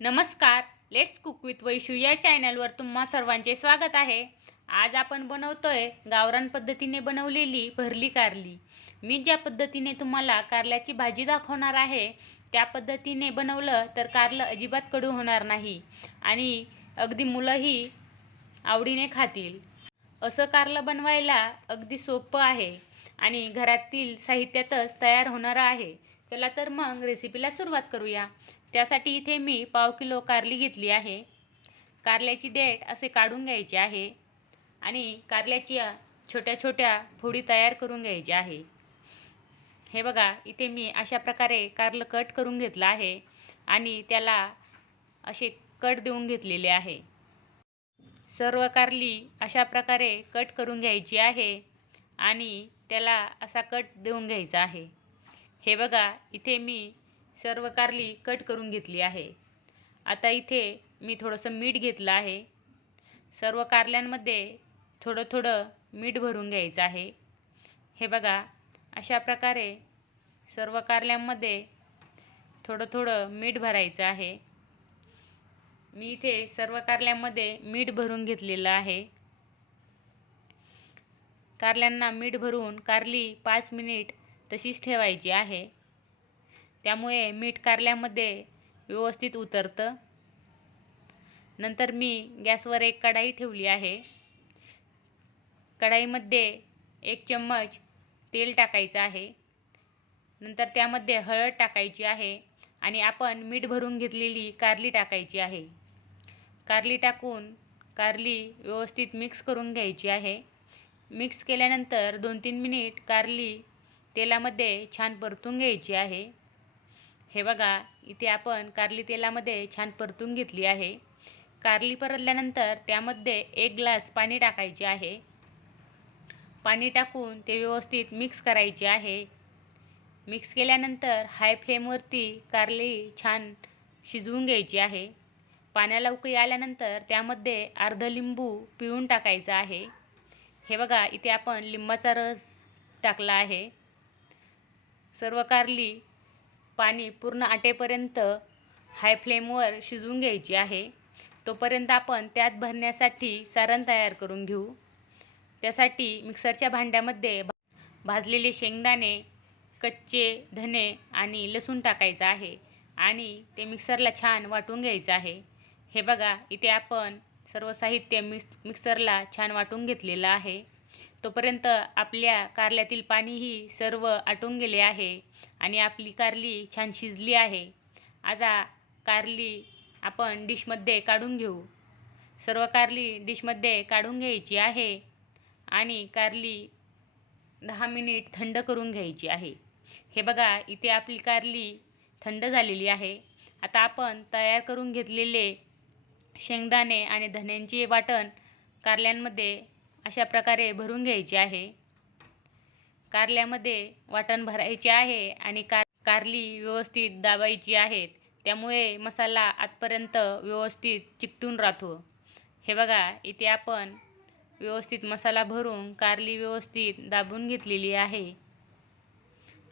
नमस्कार. Let's cook with Vaishu या चॅनलवर तुम्हा सर्वांचे स्वागत आहे. आज आपण बनवतोय गावरान पद्धतीने बनवलेली भरली कारली. मी ज्या पद्धतीने तुम्हाला कारल्याची भाजी दाखवणार आहे त्या पद्धतीने बनवलं तर कारलं अजिबात कडू होणार नाही आणि अगदी मुलंही आवडीने खातील. असं कारलं बनवायला अगदी सोपं आहे आणि घरातील साहित्यातच तयार होणारं आहे. चला तर मग रेसिपीला सुरुवात करूया. त्यासाठी इथे मी पाव किलो कारली घेतली आहे. कारल्याची देठ असे काढून घ्यायचे आहे आणि कारल्याची छोट्या छोट्या फोडी तयार करून घ्यायची आहे. हे बघा, इथे मी अशा प्रकारे कारलं कट करून घेतलं आहे आणि त्याला असे कट देऊन घेतलेले आहे. सर्व कारली अशा प्रकारे कट करून घ्यायची आहे आणि त्याला असा कट देऊन घ्यायचा आहे. हे बघा, इथे मी सर्व कारली कट करून घेतली आहे. आता इथे मी थोडंसं मीठ घेतलं आहे. सर्व कारल्यांमध्ये थोडं थोडं मीठ भरून घ्यायचं आहे. हे बघा, अशा प्रकारे सर्व कारल्यांमध्ये थोडं थोडं मीठ भरायचं आहे. मी इथे सर्व कारल्यांमध्ये मीठ भरून घेतलेलं आहे. कारल्यांना मीठ भरून कारली 5 मिनिट तशीच ठेवायची आहे. त्यामुळे मीठ कारल्यामध्ये व्यवस्थित उतरतं. नंतर मी गॅसवर एक कढाई ठेवली आहे. कढाईमध्ये 1 चम्मच तेल टाकायचं आहे. नंतर त्यामध्ये हळद टाकायची आहे आणि आपण मीठ भरून घेतलेली कारली टाकायची आहे. कारली टाकून कारली व्यवस्थित मिक्स करून घ्यायची आहे. मिक्स केल्यानंतर 2-3 मिनिट कारली तेलामध्ये छान परतून घ्यायची आहे. हे बघा, इथे आपण कारली तेलामध्ये छान परतून घेतली आहे. कारली परतल्यानंतर त्यामध्ये 1 ग्लास पाणी टाकायचे आहे. पाणी टाकून ते व्यवस्थित मिक्स करायचे आहे. मिक्स केल्यानंतर हाय फ्लेमवरती कारली छान शिजवून घ्यायची आहे. पाण्याला उकळी आल्यानंतर त्यामध्ये अर्ध लिंबू पिळून टाकायचा आहे. हे बघा, इथे आपण लिंबाचा रस टाकला आहे. सर्व कारली पाणी पूर्ण आटेपर्यंत हाय फ्लेमवर शिजवून घ्यायची आहे. तोपर्यंत आपण त्यात भरण्यासाठी सारण तयार करून घेऊ. त्यासाठी मिक्सरच्या भांड्यामध्ये भाजलेले शेंगदाणे, कच्चे धने आणि लसूण टाकायचं आहे आणि ते मिक्सरला छान वाटून घ्यायचं आहे. हे बघा, इथे आपण सर्व साहित्य मिक्सरला छान वाटून घेतलेलं आहे. तोपर्यंत आपल्या कारल्यातील पाणीही सर्व आटून गेले आहे आणि आपली कारली छान शिजली आहे. आता कारली आपण डिशमध्ये काढून घेऊ. सर्व कारली डिशमध्ये काढून घ्यायची आहे आणि कारली 10 मिनिट थंड करून घ्यायची आहे. हे बघा, इथे आपली कारली थंड झालेली आहे. आता आपण तयार करून घेतलेले शेंगदाणे आणि धन्यांचे वाटण कारल्यांमध्ये अशा प्रकारे भरून घ्यायचे आहे. कारल्यामध्ये वाटण भरायचे आहे आणि कारली व्यवस्थित दाबायची आहेत. त्यामुळे मसाला आतपर्यंत व्यवस्थित चिकटून राहतो. हे बघा, इथे आपण व्यवस्थित मसाला भरून कारली व्यवस्थित दाबून घेतलेली आहे.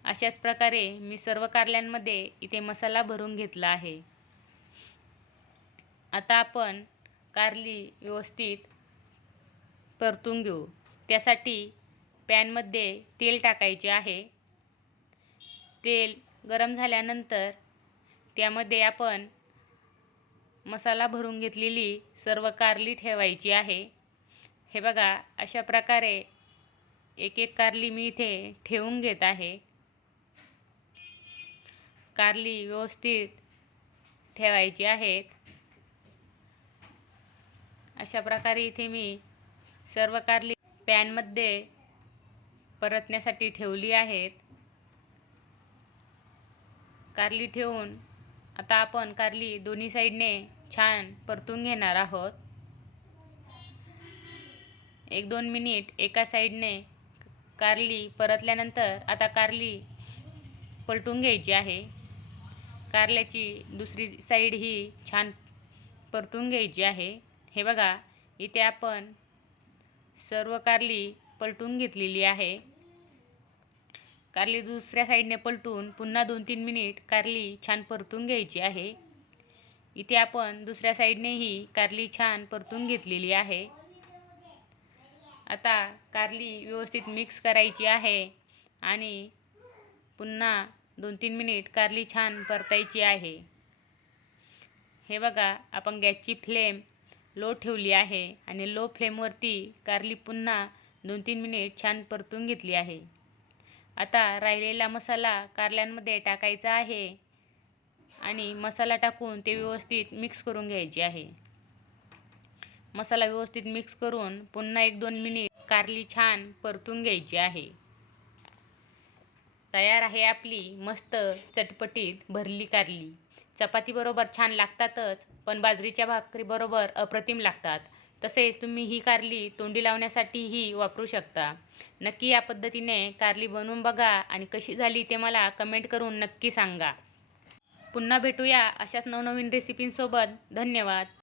अशाच प्रकारे मी सर्व कारल्यांमध्ये इथे मसाला भरून घेतला आहे. आता आपण कारली व्यवस्थित परतून घेऊ. त्यासाठी पॅनमध्ये तेल टाकायचे आहे. तेल गरम झाल्यानंतर त्यामध्ये आपण मसाला भरून घेतलेली सर्व कारली ठेवायची आहे. हे बघा, अशा प्रकारे एक एक कारली मी इथे ठेवून घेत आहे. कारली व्यवस्थित ठेवायची आहेत. अशा प्रकारे इथे मी सर्व कारली पॅनमध्ये परतण्यासाठी ठेवली आहेत. कारली ठेवून आता आपण कारली दोन्ही साईडने छान परतून घेणार आहोत. 1-2 मिनिट एका साईडने कारली परतल्यानंतर आता कारली पलटून घ्यायची आहे. कारल्याची दुसरी साईड ही छान परतून घ्यायची आहे. हे बघा, इथे आपण सर्व कारली पलटून घेतलेली आहे. कारली दुसऱ्या साईडने पलटून पुन्हा 2-3 मिनिट कारली छान परतून घ्यायची आहे. इथे आपण दुसऱ्या साईडनेही कारली छान परतून घेतलेली आहे. आता कारली व्यवस्थित मिक्स करायची आहे आणि पुन्हा 2-3 मिनिट कारली छान परतायची आहे. हे बघा, आपण गॅसची फ्लेम लो ठेवली आहे आणि लो फ्लेमवरती कारली पुन्हा 2-3 मिनिट छान परतून घेतली आहे. आता राहिलेला मसाला कारल्यांमध्ये टाकायचा आहे आणि मसाला टाकून ते व्यवस्थित मिक्स करून घ्यायचे आहे. मसाला व्यवस्थित मिक्स करून पुन्हा 1-2 मिनिट कारली छान परतून घ्यायची आहे. तयार आहे आपली मस्त चटपटीत भरली कारली. चपातीबरोबर छान लागतातच, पण बाजरीच्या भाकरीबरोबर अप्रतिम लागतात. तसेच तुम्ही ही कारली तोंडी लावण्यासाठीही वापरू शकता. नक्की या पद्धतीने कारली बनवून बघा आणि कशी झाली ते मला कमेंट करून नक्की सांगा. पुन्हा भेटूया अशाच नवनवीन रेसिपींसोबत. धन्यवाद.